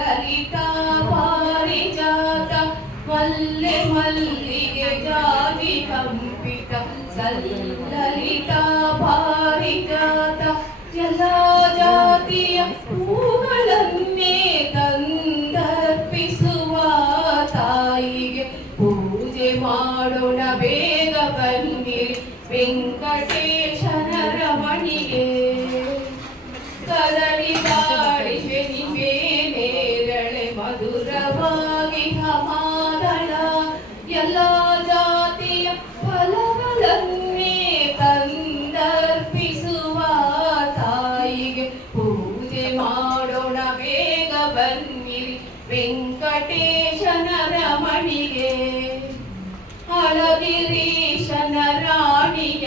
ಲಲಿತಾ ಪಾರಿಜಾತ ಮಲ್ಲೆ ಮಲ್ಲಿಗೆ ಜಾತಿ ಕಂಪಿತ ಸಲ್ಲಲಿತಾ ಪಾರಿಜಾತ ಎಲ್ಲ ಜಾತಿಯ ಹೂಗಳನ್ನೇ ತಂದರ್ಪಿಸುವ ತಾಯಿಗೆ ಪೂಜೆ ಮಾಡೋಣ ಬೇಗ ಬನ್ನಿರಿ ವೆಂಕಟೇಶನ ರಮಣಿಗೆ. ಕದಳಿ ದಾಳಿ ಬೆನಿಬೆ ನೇರಳೆ ಮಧುರವಾಗಿ ಹಮಾದಳ ಎಲ್ಲ ಜಾತಿಯ ಫಲಗಳನ್ನೇ ತಂದರ್ಪಿಸುವ ತಾಯಿಗೆ ಪೂಜೆ ಮಾಡೋಣ ಬೇಗ ಬನ್ನಿರಿ ವೆಂಕಟೇಶನ ರಮಣಿಗೆ. ಹಳಗಿರೀಶನ ರಾಣಿಯ